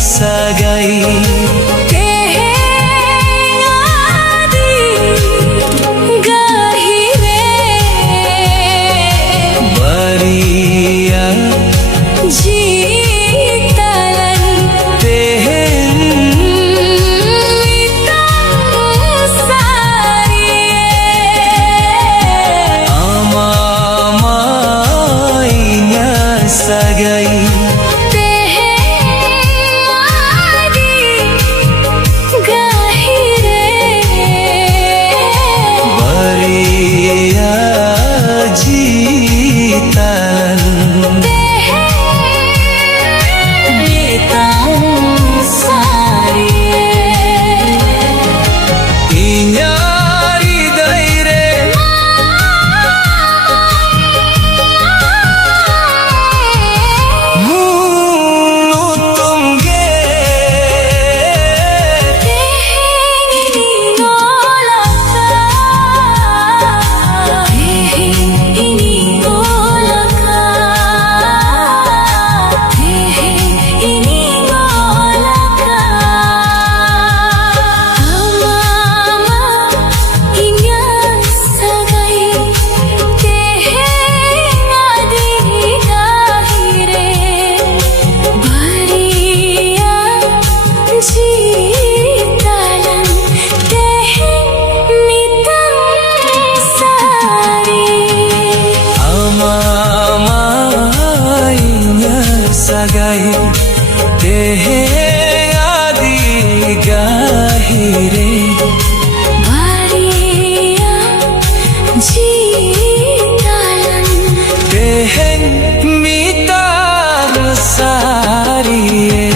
sagai sagai tehe adi gahire bariya jitalan tehe mitar sariye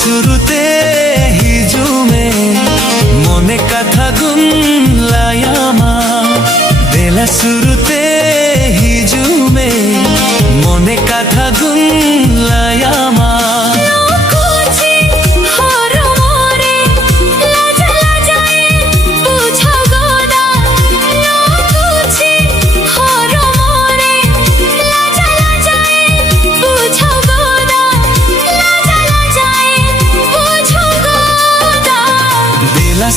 শুরুতে হিজুমে মনে কথা গুনলাই আমার বেলা শুরুতে হিজুমে মনে কথা গুনলাই আমার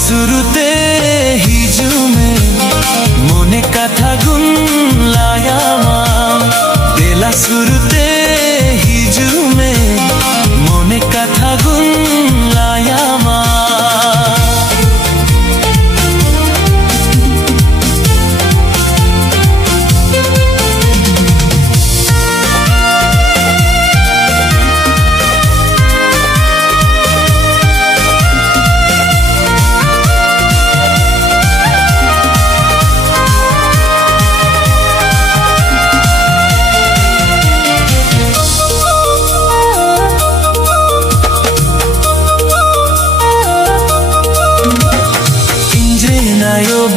শুরুতে হিজুমে মনে কথা গুনলাই আমার বেলা শুরুতে হিজুমে মনে কথা গুনলাই আমার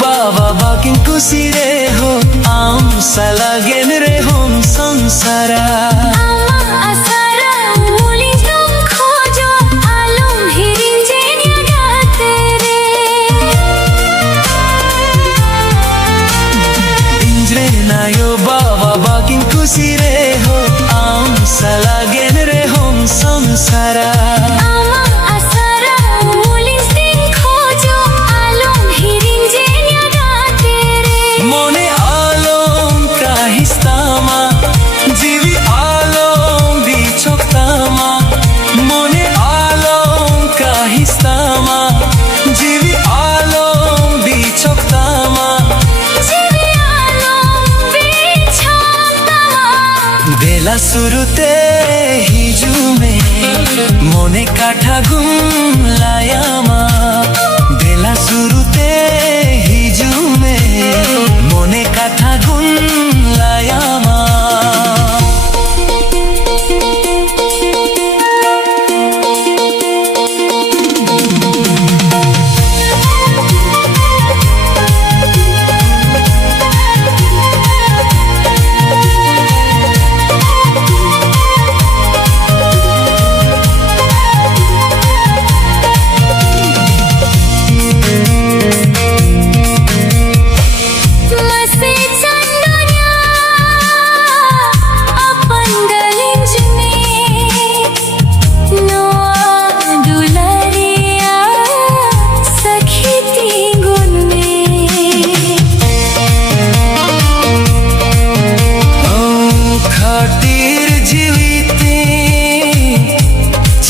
Baba bakin kusire ho am salagen re hom sansara ama asara muli tum khojo alum hirin jenia gate re injre nayo baba bakin kusire ho am salagen re hom sansara বেলা শুরুতে হিজুমে মনে কাঠা গুনলাই আমার বেলা শুরুতে হিজুমে মনে কাঠা গুনলাই আমার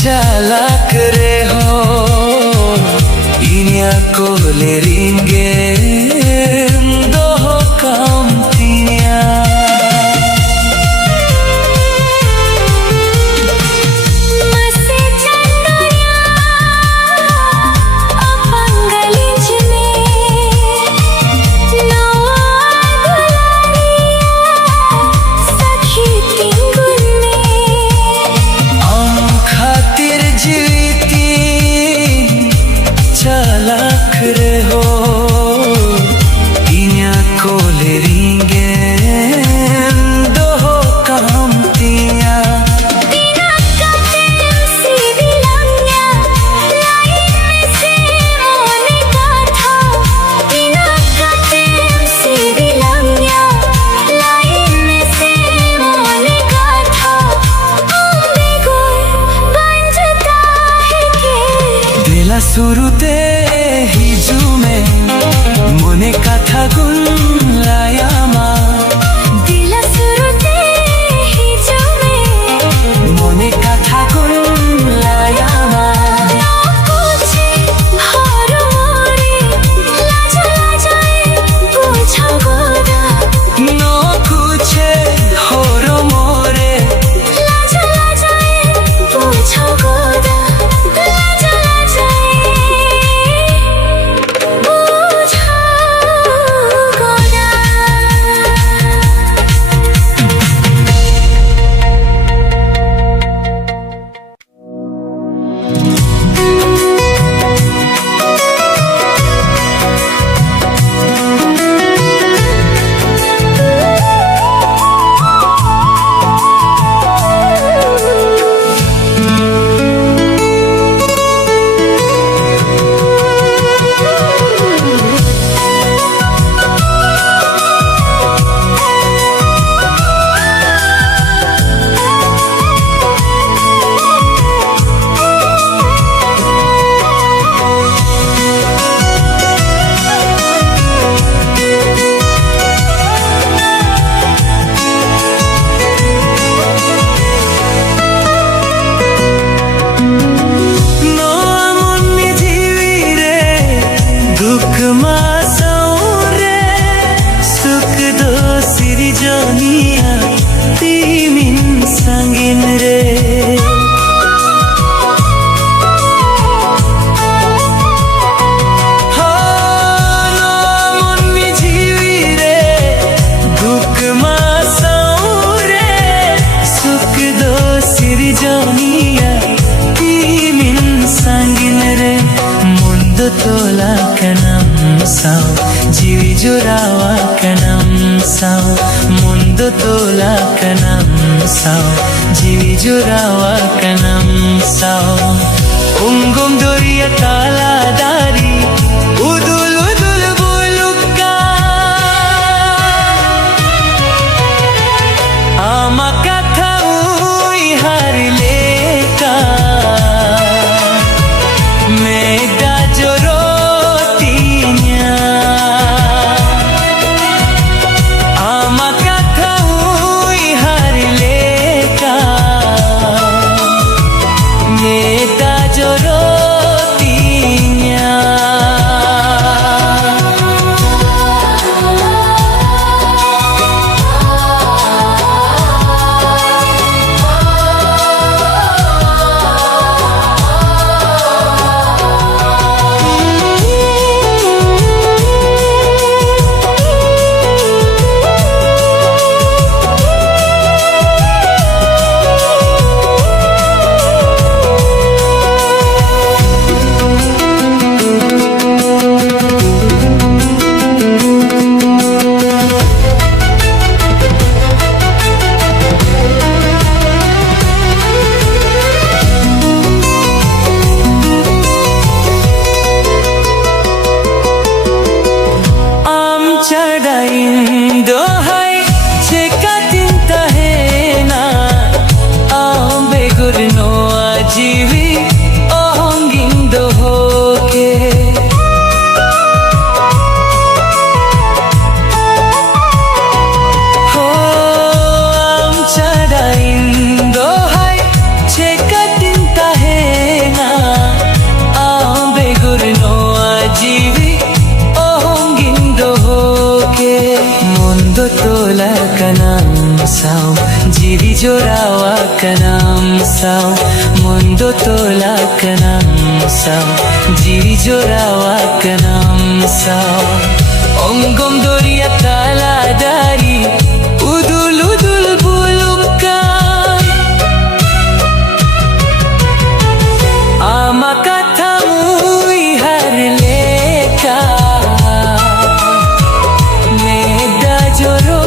चालाक रे हो इन्या कोले रिंगे दो काम तिया मसे चंदनिया अपंगलिंज में नवा गुलारिया सखी तिंगुल में खातिर जीती चालाक रे हो इन्या कोले रिंगे दो काम तिया बिना कते सिविलंगा लाइन में से मोने का था बिना कते सिविलंगा लाइन में से मोने का था বেলা শুরুতে হিজুমে মনে কথা গুনলাই আমার বেলা শুরুতে হিজুমে মনে কথা গুনলাই আমার কুছে হর মোরে লাজা লাজায়ে বুঝা গোদা ন কুছে হর মোরে লাজা লাজায়ে বুঝা গোদা লাজা লাজায়ে jonia timin sanginere mundo tola kanam sao jiwi jorawa kanam sao mundo tola kanam sao jiwi jorawa kanam sao ungum doria tala dari udul udul buluka amaka jiwi jorawa kanam sao mundo tola kanam sao jiwi jorawa kanam sao ongom doria tala dari udul udul buluka amaka thamui har leka meda joro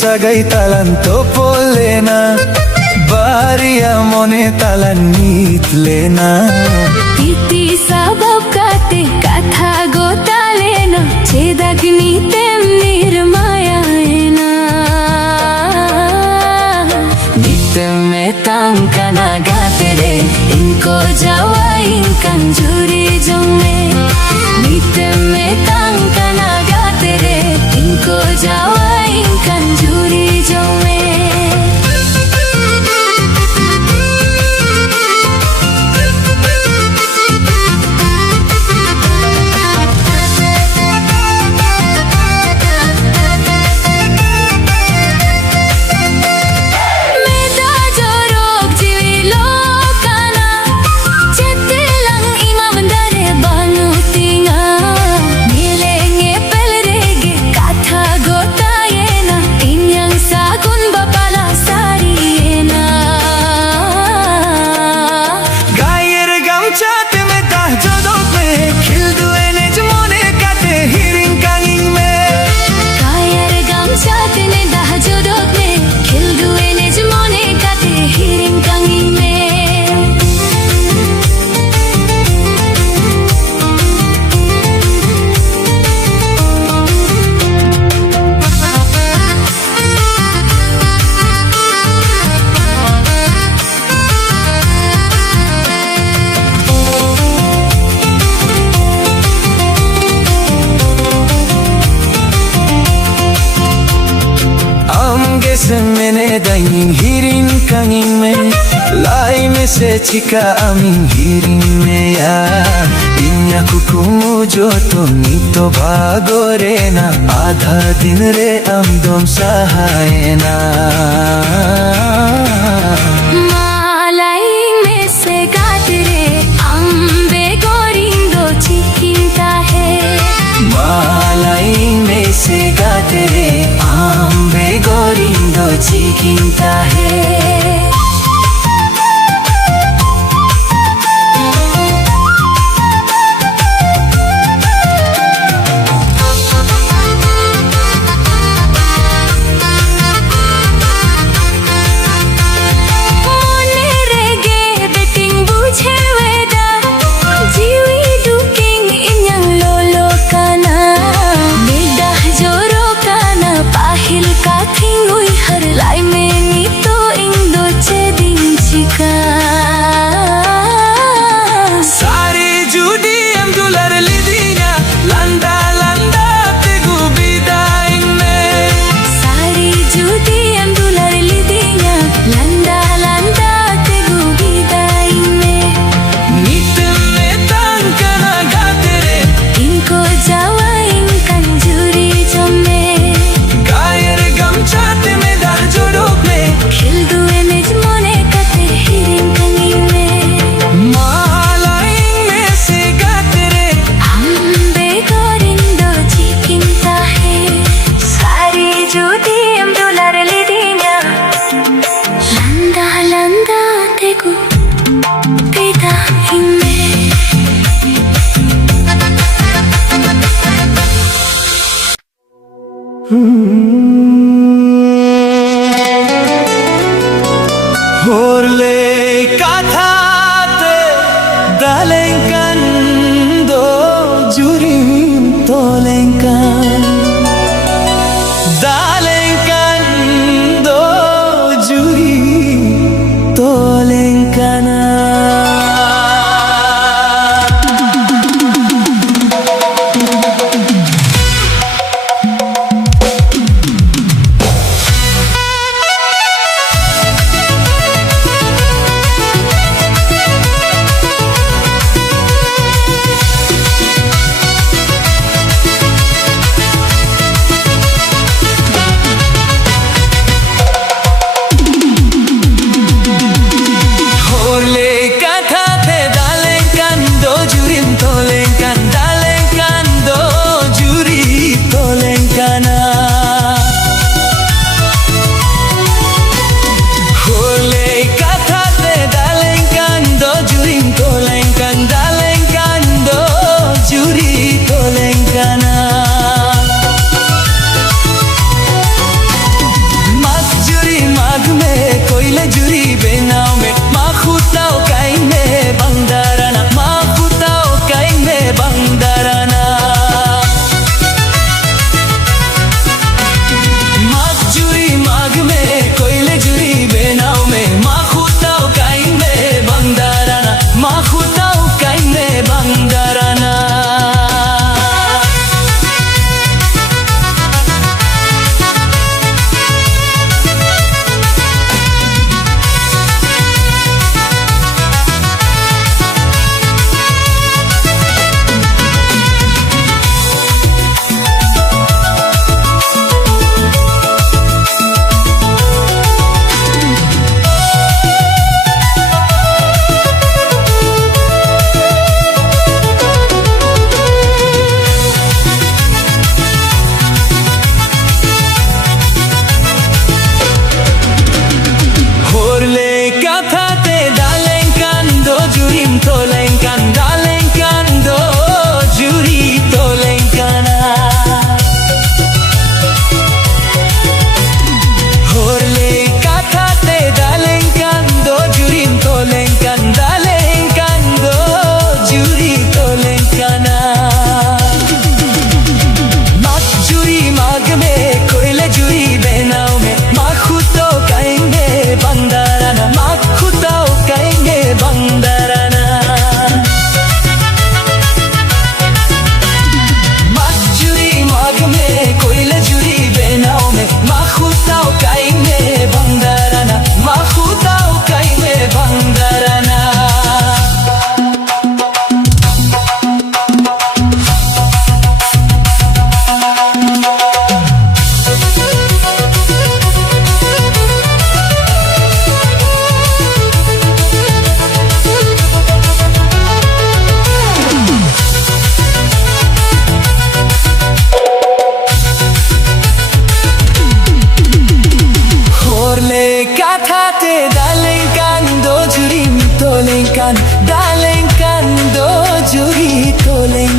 sagai talan topolena baria mone talan nitlena titi sabab kate katha gotalena chedagni temnir mayaena nitte tankana gatere inko jawa inkan juri jonge nitte tankana gatere inko jawa inkan juri jonge se mene daing hirin kangin me lai me se chika amin hirin me ya inya kukumu joto nito bhagore na adha din re amdom sahayena malai me se gaate re ambe gorindo chikinta hai malai me se gaate re ambe gorindo chikinta hai Horle kathate dalenkan do jurim tolenkan dalenkan do juri tolenkana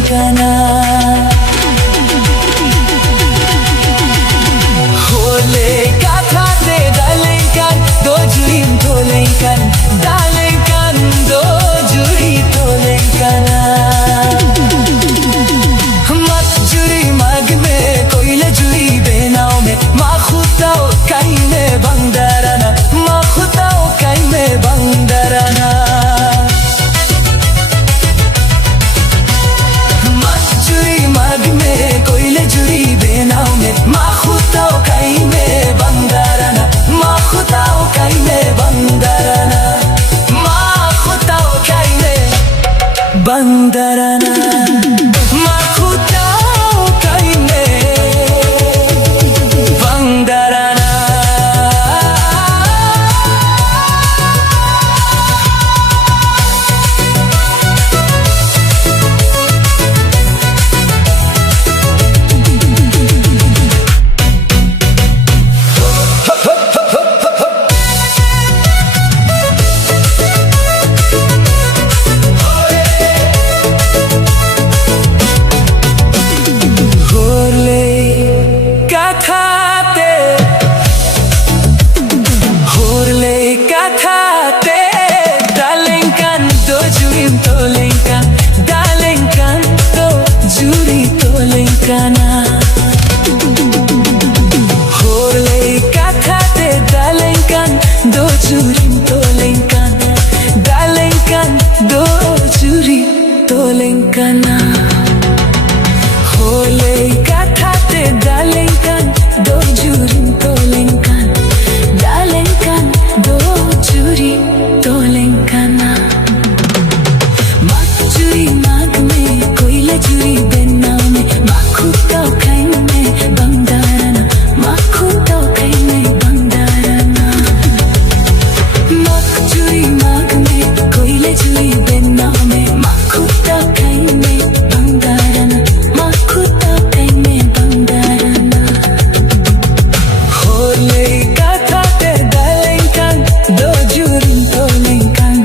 kana hole kathate dalenkan do jurim tolenkan dalenkan do juri tolenkana mat juri mag me koile juri benao me ma khutao kai me bandarana ma khutao kai me bandarana कोयले जुड़ी बेनाव में माखुताओ कई में बंदरना माखुताओ कई में बंदरना माखुताओ कई में बंदरना माखुताओ कई में बंदरना kana hole kathate dalenkan do jurim tolenkan dalenkan do juri tolenkana hole kathate dalenkan do jurim tolenkan dalenkan do juri tolenkana mat juri mag me koile juri benao me makhutao kai me bandarana makhutao kai me bandarana mat juri mag me koile juri benao me makhutao kai me bandarana makhutao kai me bandarana hole kathate dalenkan do jurim tolenkan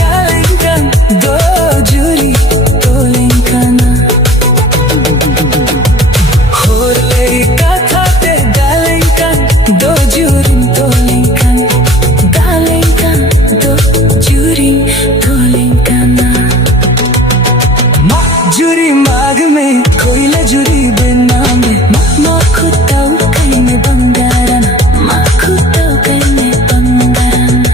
dalenkan do juri tolenkana hole kathate dalenkan do jurim tolenkan dalenkan do juri tolenkana mak juri mag me koile juri benao me makhutao kai me bandarana makhutao kai me bandarana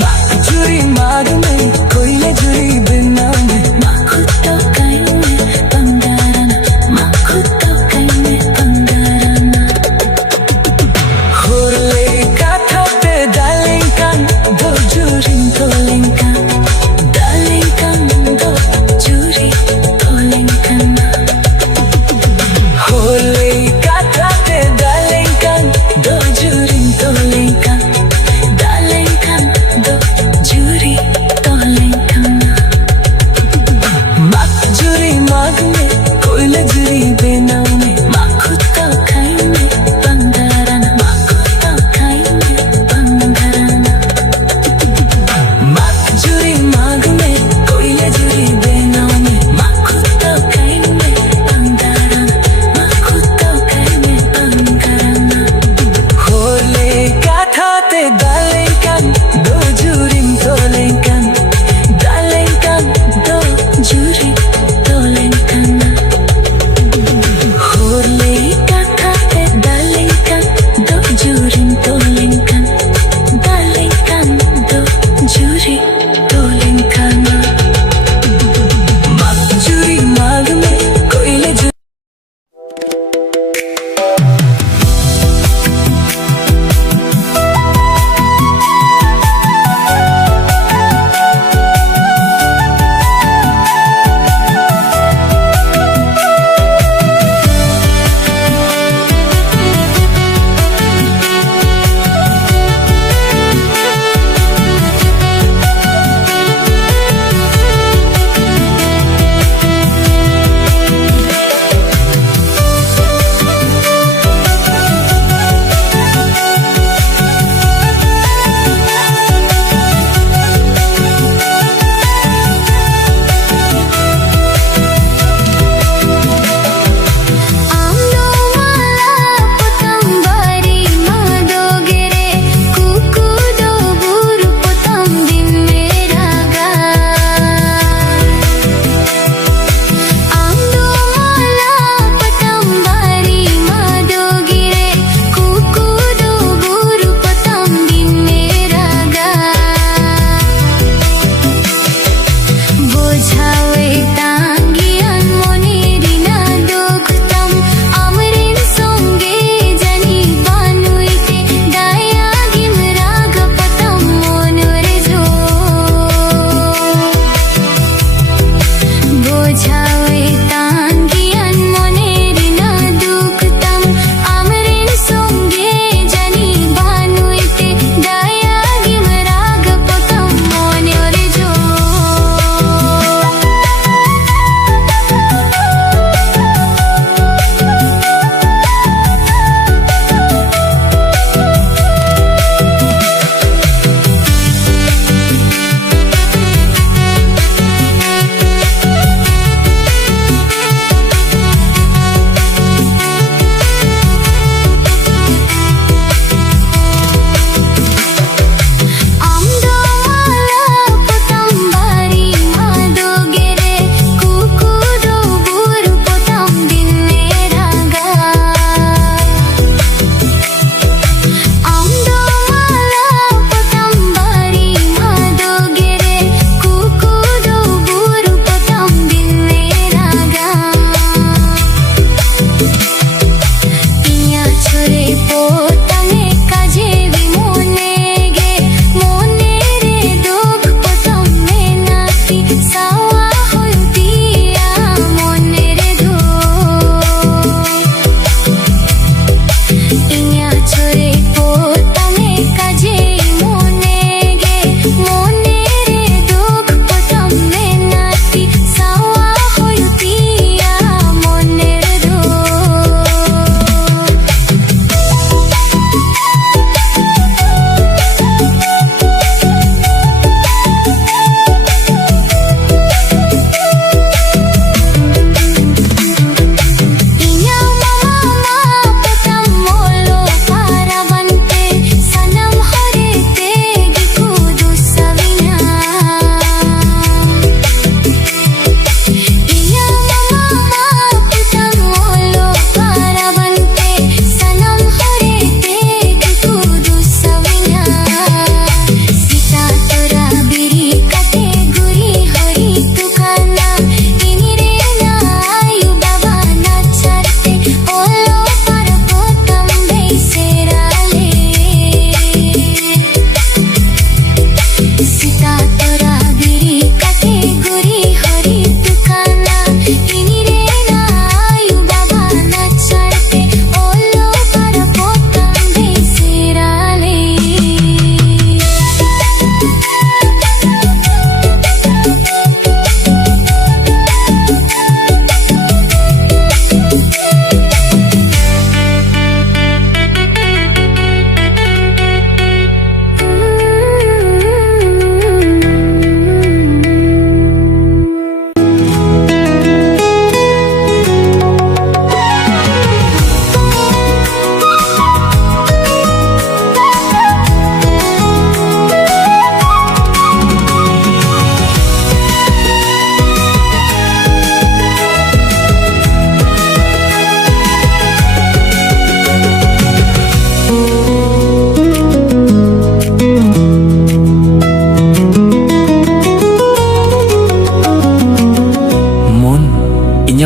mak juri mag me koile juri benao me makhutao kai me bandarana makhutao kai me bandarana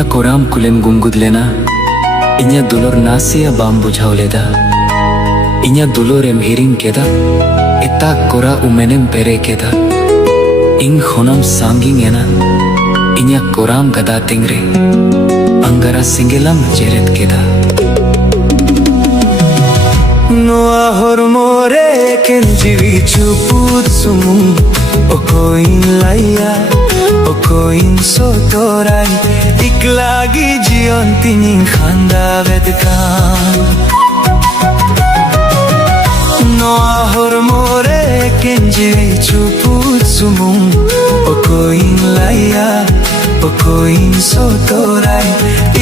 ᱤᱧᱟᱹᱜ ᱠᱚᱨᱟᱢ ᱠᱩᱞᱮᱢ ᱜᱩᱝᱜᱩᱫ ᱞᱮᱱᱟ ᱤᱧᱟᱹᱜ ᱫᱩᱞᱟᱹᱲ ᱱᱟᱥᱮᱭᱟ ᱵᱟᱢ ᱵᱩᱡᱷᱟᱹᱣ ᱞᱮᱫᱟ ᱤᱧᱟᱹᱜ ᱫᱩᱞᱟᱹᱲᱮᱢ ᱦᱤᱲᱤᱧ ᱠᱮᱫᱟ ᱮᱴᱟᱜ ᱠᱚᱲᱟ ᱩᱢᱮᱱᱮᱢ ᱯᱮᱨᱮ ᱠᱮᱫᱟ ᱤᱧ ᱠᱷᱚᱱᱮᱢ ᱥᱟᱺᱜᱤᱧ ᱮᱱᱟ ᱤᱧᱟᱹᱜ ᱠᱚᱨᱟᱢ ᱜᱟᱫᱟ ᱛᱤᱝᱨᱮ ᱟᱝᱜᱟᱨᱟ ᱥᱮᱸᱜᱮᱞᱮᱢ ᱡᱮᱨᱮᱫ ᱠᱮᱫᱟ ᱱᱚᱣᱟ ᱦᱚᱲᱢᱚ ᱨᱮ ᱮᱠᱮᱱ ᱡᱤᱣᱤ ᱪᱩᱯᱩᱫ ᱥᱩᱢᱩᱝ ᱚᱠᱚᱭᱤᱧ ᱞᱟᱹᱭᱟ ᱚᱠᱚᱭᱤᱧ ᱥᱚᱫᱚᱨᱟᱭ ᱮᱠᱞᱟ ᱜᱮ ᱡᱤᱭᱚᱱ ᱛᱤᱧᱤᱧ ᱠᱷᱟᱸᱰᱟᱣᱮᱫ ᱠᱟᱱ ᱱᱚᱣᱟ ᱦᱚᱲᱢᱚ ᱨᱮ ᱮᱠᱮᱱ ᱡᱤᱣᱤ ᱪᱩᱯᱩᱫ ᱥᱩᱢᱩᱝ ᱚᱠᱚᱭᱤᱧ ᱞᱟᱹᱭᱟ ᱚᱠᱚᱭᱤᱧ ᱥᱚᱫᱚᱨᱟᱭ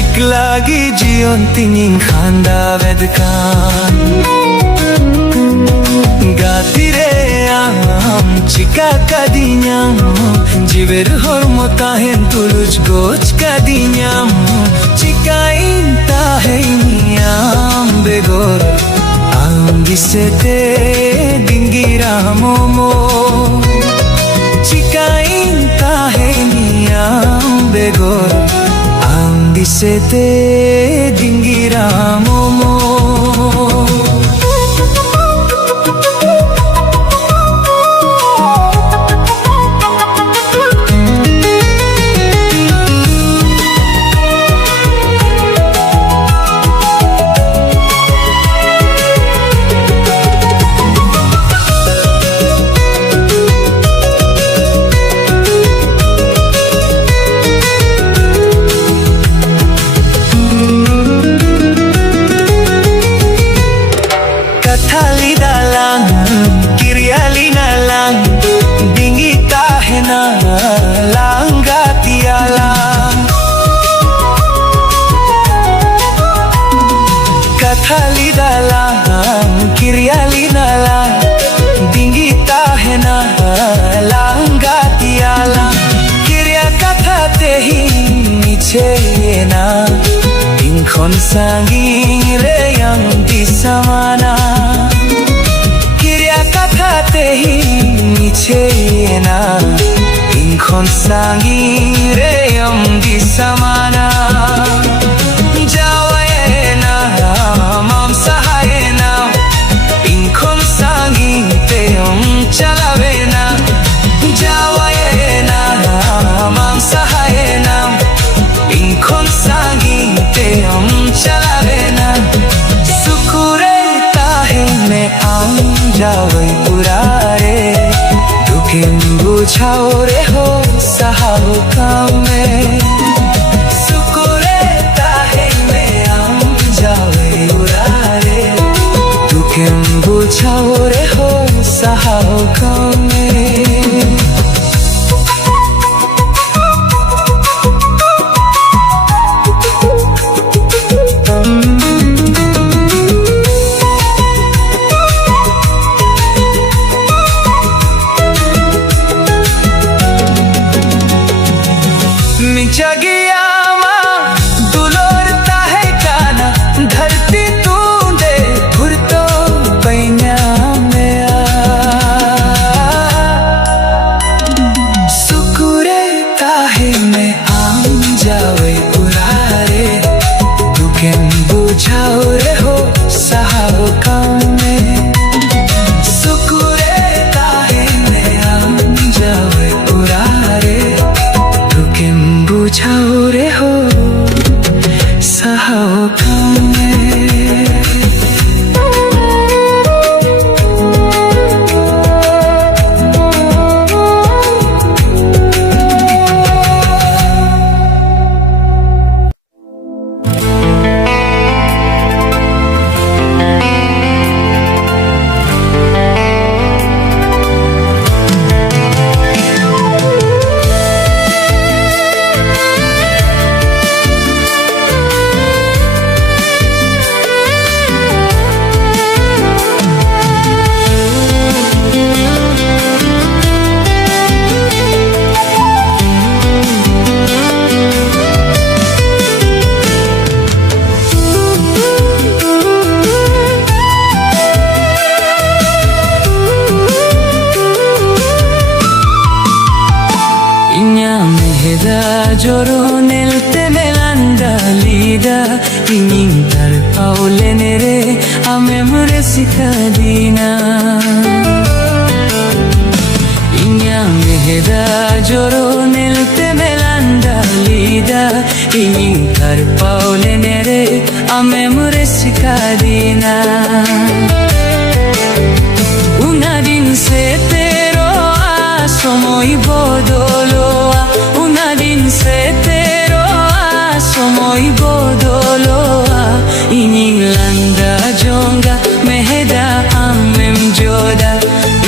ᱮᱠলা ᱜᱮ জীবন তিনিং খান্ডাবেদ কান গাতিরে আম চিকা কাদিኛম জীবের হরমো তাহেন তুলুজ গোচ কাদিኛম চিকাইন তাহেই নিয়াম বেগর আম দিসেতে ডিঙ্গিরা momo চিকাইন তাহেই নিয়াম বেগর Sete dingira momo Inkhon sanging reyang di samana Kirya katha tehi niche na Inkhon sanging reyang di samana Jawayena mam sahayena Inkhon sanging teyong chalavena Jawayena mam sahayena Inkhon sanging teyong chalavena Sukure tahe me aam jawe purare Dukem bujhao re ho sahao kame Sukure tahe me aam jawe purare Dukem bujhao re ho sahao kame Lloro en el te melan inying tarpaulenere amemre sikadina inya mehda joro nelte melanda lida inying tarpaulenere amemre sikadina una din se tero asomoy bodoloa una din se tero asomoy bodoloa inying landa jonga mehda amem joda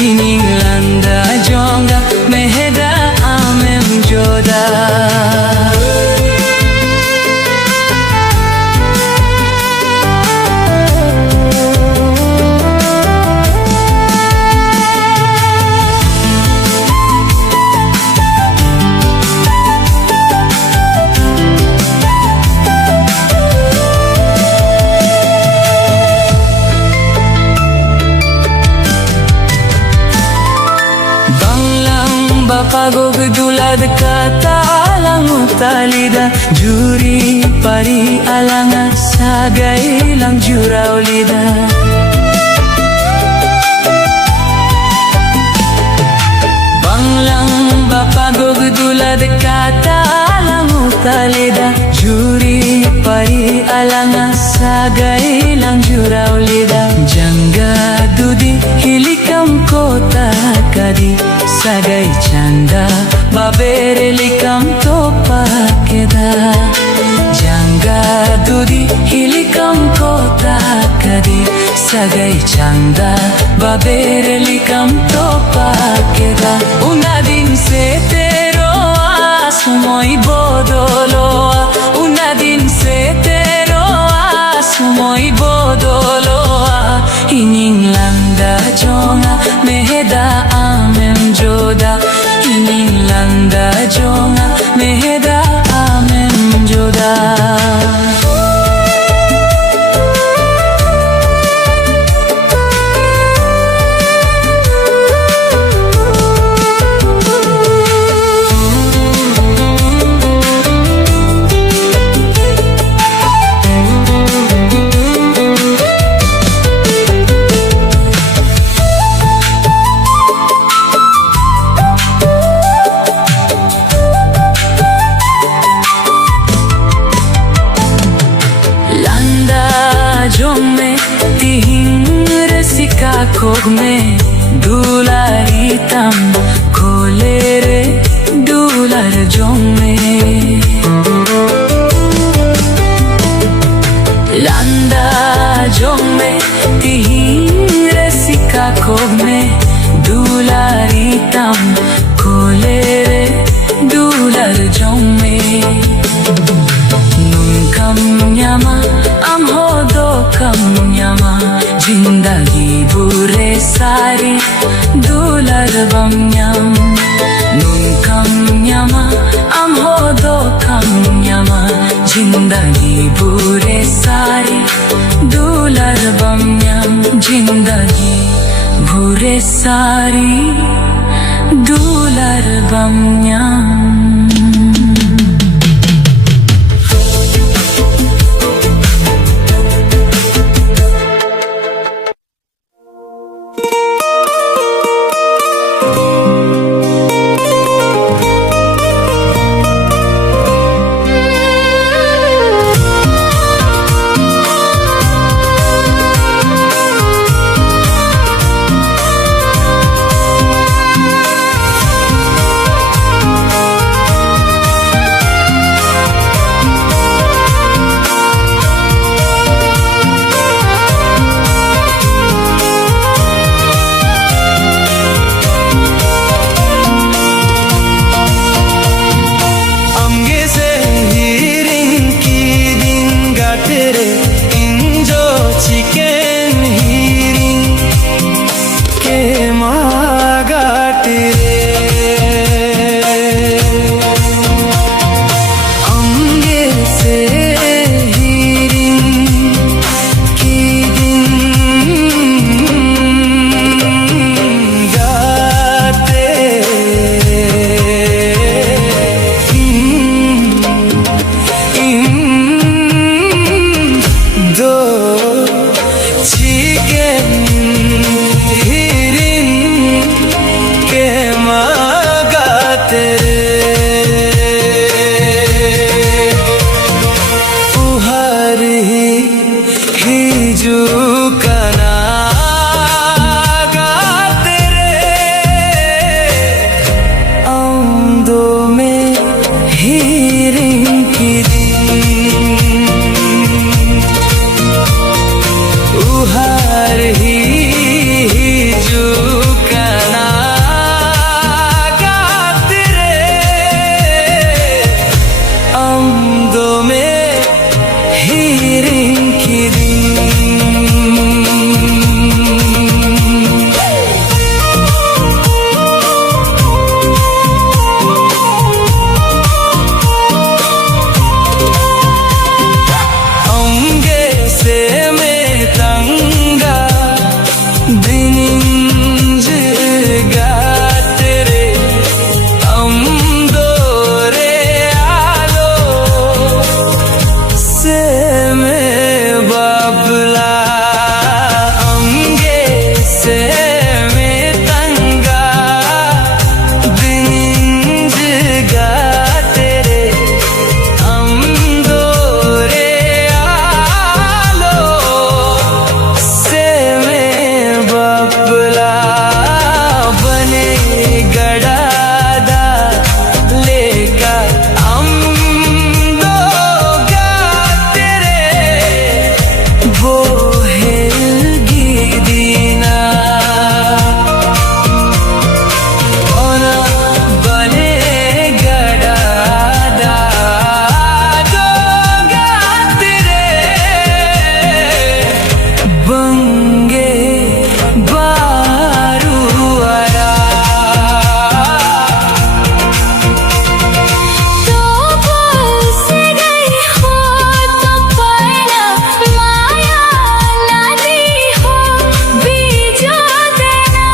inying landa jonga mehda amem joda Pagog dulad kata alang utalida juri pari alanga sagay lang juraulida banglang bapagog dulad kata alang utalida juri pari alanga sagay lang juraulida jangga dudi hilikam kota kadi sagay chanda baberelikam topa keda jangga dudi hilikam kota kadi sagay chanda baberelikam topa keda una din se tero asomoy bodoloa una din se tero asomoy bodoloa inying landa jonga mehda amem joda inying landa jonga mehda amem joda खोग में दुलारी तम खोले रे दुलार Jong में लंदा Jong में तिहिं रसिका खोग में दुलारी तम खोले रे दुलार जोंग में nun kam nyama am ho do kam nyama जिंदगी बुरे सारी दुलर बम nyam nun kam nyama am ho do kam nyama जिंदगी बुरे सारी दुलर बम nyam जिंदगी बुरे सारी दुलर बम nyam दिनिंज गातरे अमदोरे आलो से में बाबला अंगे से में तंगा दिनिंज गातरे अमदोरे आलो से में बाबला बने गड़ादा लेका अमदो गातरे वो हेलगी दीना ओना बने गड़ादा दो गातरे बंगे बारू आया तो बोल से गई हो तो पहला माया ना दी हो बीजो देना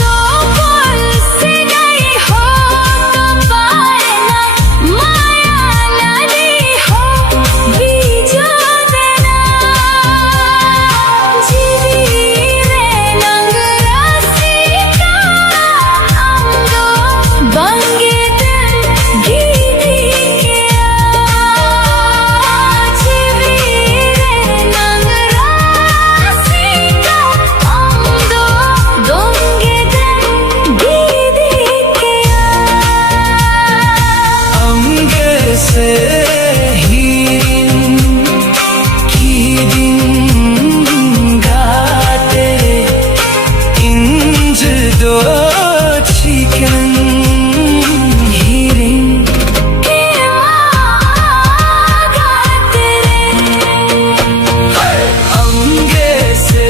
तो बोल से गई हो तो पहला माया ना दी हो बीजो देना जीवी रे नंग रासी का अंगो बंगे दिल गीती किया जीवी रे नंग रासी का अंगो बंगे दिल गीती किया अंगे से हीरिन की दिन गाते इंज दो चिकन हीरिन के गाते अंगे से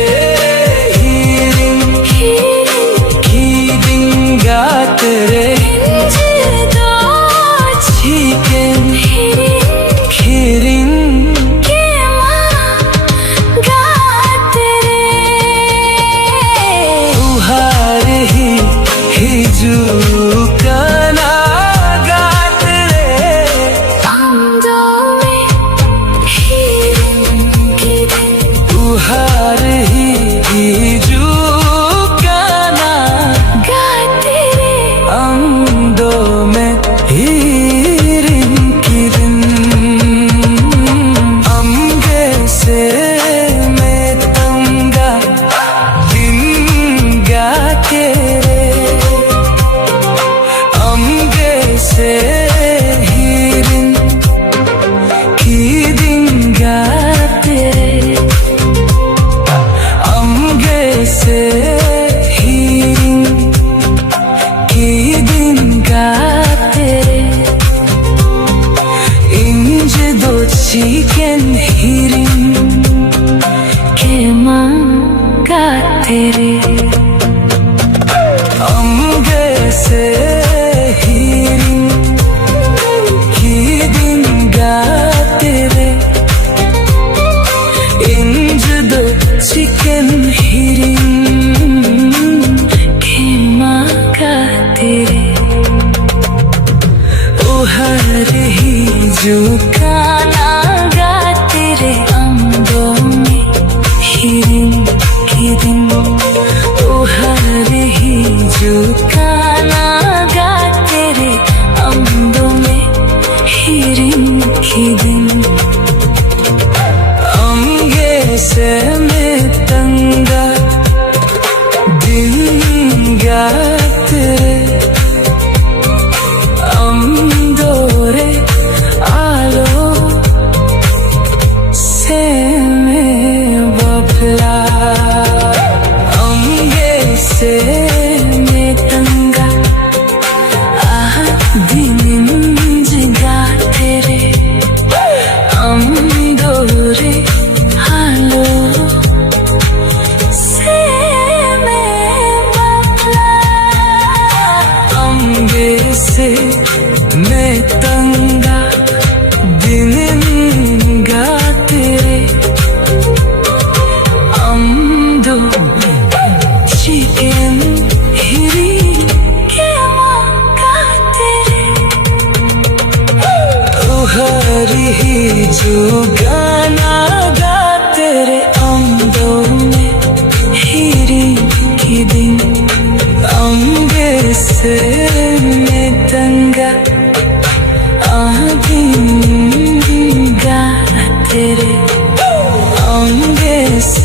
हीरिन की दिन गाते रे चिकन खीरिन उहार ही जुकाना गाते रे उहार ही जुकाना अंदो में हीरिन किरिन अंगे से में तंगा दिन गाते रे अंगे से हीरिन की दिन गाते रे अंगे से हीरिन की दिन गाते रे इंज दो चिकन हीरिन के मां गाते रे अंगे से हीरिन की दिन गाते रे इंज दो चिकन हीरिन के मां गाते रे उहर ही जुकाना गाते रे अंगो में हीरिन की दिन उहर ही जुकाना गाते रे अंगो में हीरिन की दिन अंगे से में तंगा दिन गाते रे अमदोरे आलो से में बबला अंगे से में तंगा दिनिंज गाते रे अमदोरे आलो से में बबला अंगे से मैं तंगा दिन गाते रे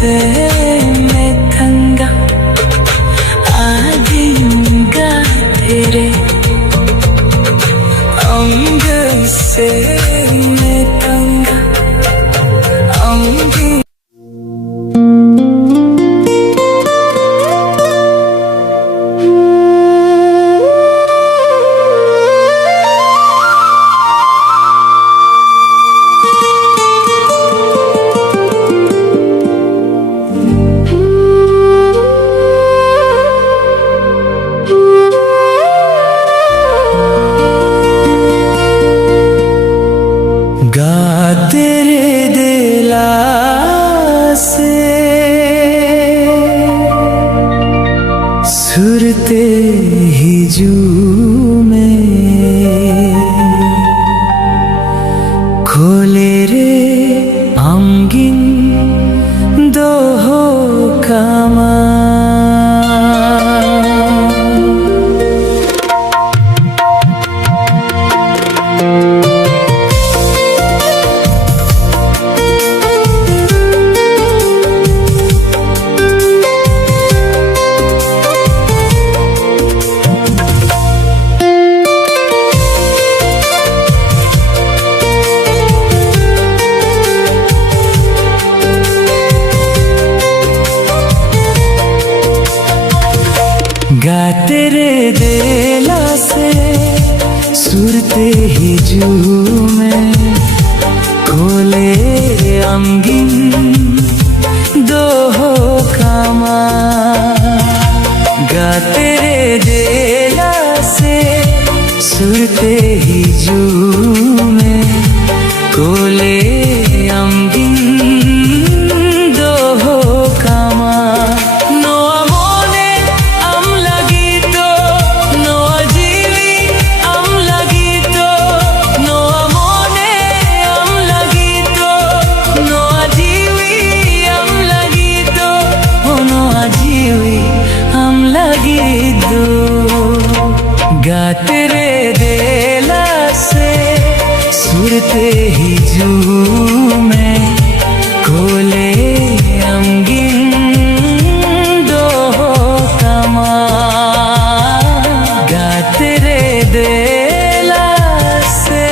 मैं तंगा आएगा तेरे अंग से मैं तंगा अंग गा तेरे दिला से सुरते ही में खोले रे आमगिन दो हो कामा गा तेरे दिला से सुरते ही में खोले अंगिन दो हो कामा गा तेरे दिला से सुरते ही में खोले अंगिन दो हो कामा गा तेरे दिला से सुरते ही में खोले अंगिन दो हो कामा गा तेरे दिला से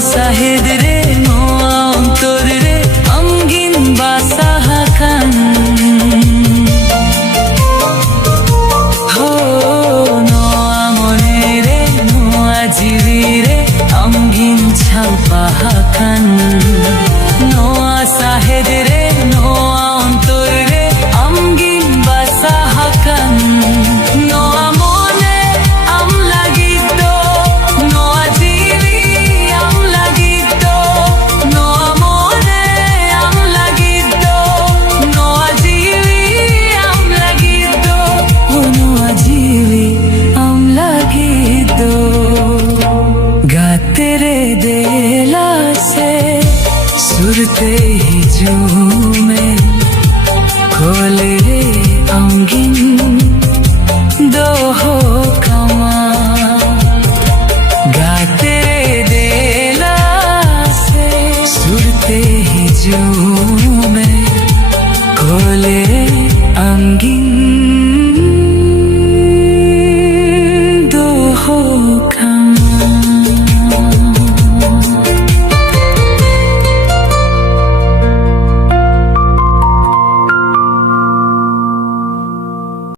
Sahid re noa ontor re amgin basahakan ho noa mone re noa jivi re amgin chhapahakan noa sahid re